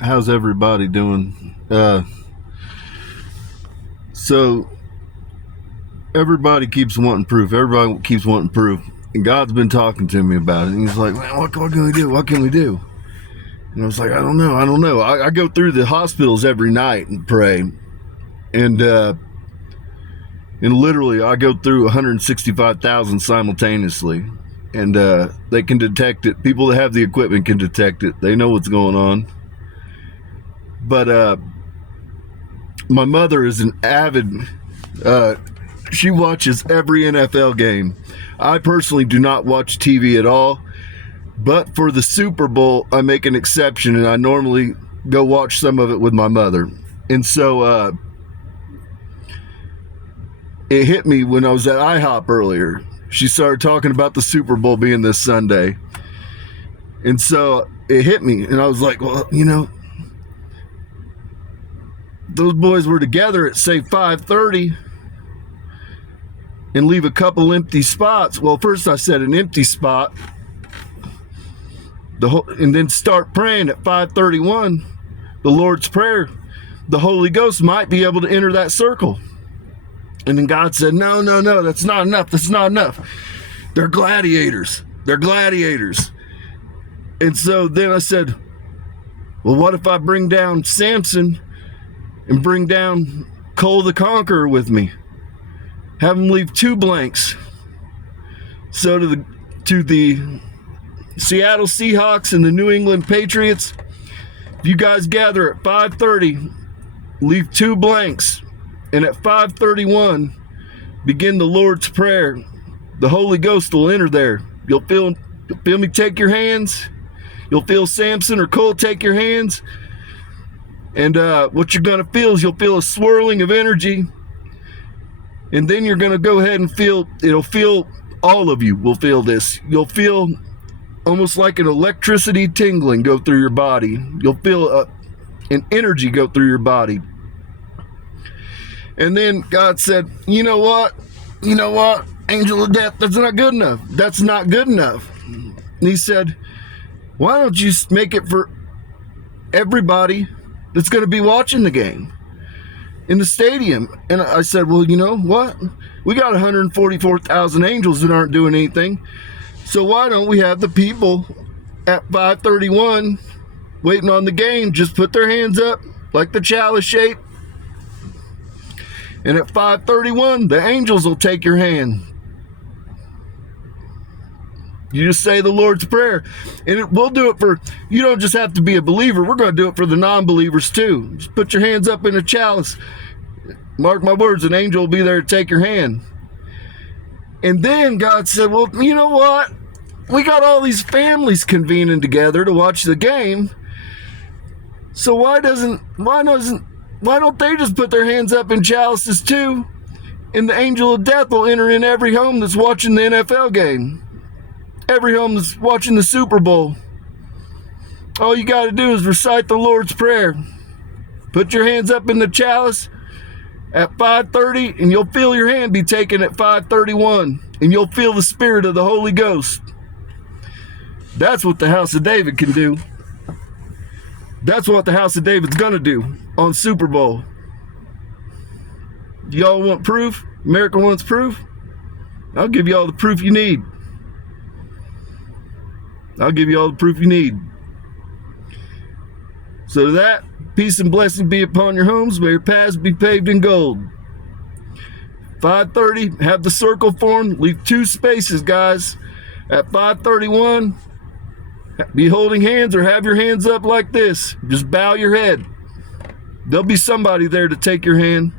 How's everybody doing? So everybody keeps wanting proof. Everybody keeps wanting proof. And God's been talking to me about it. And he's like, man, what can we do? What can we do? And I was like, I don't know. I go through the hospitals every night and pray. And literally I go through 165,000 simultaneously. And they can detect it. People that have the equipment can detect it. They know what's going on. But my mother is an avid, she watches every NFL game. I personally do not watch TV at all. But for the Super Bowl, I make an exception, and I normally go watch some of it with my mother. And so it hit me when I was at IHOP earlier. She started talking about the Super Bowl being this Sunday. And so it hit me, and I was like, well, you know, those boys were together at, say, 5:30 and leave a couple empty spots. Well, first I said an empty spot. And then start praying at 5:31, the Lord's Prayer. The Holy Ghost might be able to enter that circle. And then God said, no, that's not enough. That's not enough. They're gladiators. They're gladiators. And so then I said, well, what if I bring down Sampson and bring down Kull the Conqueror with me? Have them leave 2 blanks. So to the Seattle Seahawks and the New England Patriots, if you guys gather at 5:30, leave 2 blanks, and at 5:31 begin the Lord's Prayer. The Holy Ghost will enter there. You'll feel me take your hands. You'll feel Sampson or Kull take your hands, and what you're going to feel is you'll feel a swirling of energy, and then you're going to go ahead and it'll feel, all of you will feel this. You'll feel almost like an electricity tingling go through your body. You'll feel an energy go through your body. And then God said, you know what, angel of death, that's not good enough. That's not good enough. And he said, why don't you make it for everybody that's going to be watching the game in the stadium? And I said, well, you know what? We got 144,000 angels that aren't doing anything. So why don't we have the people at 5:31 waiting on the game just put their hands up like the chalice shape, and at 5:31 the angels will take your hand. You just say the Lord's Prayer, and we'll do it for, you don't just have to be a believer. We're going to do it for the non-believers too. Just put your hands up in a chalice. Mark my words, an angel will be there to take your hand. And then God said, well, you know what? We got all these families convening together to watch the game. So why don't they just put their hands up in chalices too? And the angel of death will enter in every home that's watching the NFL game. Every home that's watching the Super Bowl. All you got to do is recite the Lord's Prayer. Put your hands up in the chalice at 5:30, and you'll feel your hand be taken at 5:31, and you'll feel the Spirit of the Holy Ghost. That's what the house of David can do. That's what the house of David's gonna do on Super Bowl. Y'all want proof? America wants proof? I'll give you all the proof you need. I'll give you all the proof you need. So to that, peace and blessing be upon your homes. May your paths be paved in gold. 5:30, have the circle formed. Leave 2 spaces, guys. At 5:31, be holding hands or have your hands up like this. Just bow your head. There'll be somebody there to take your hand.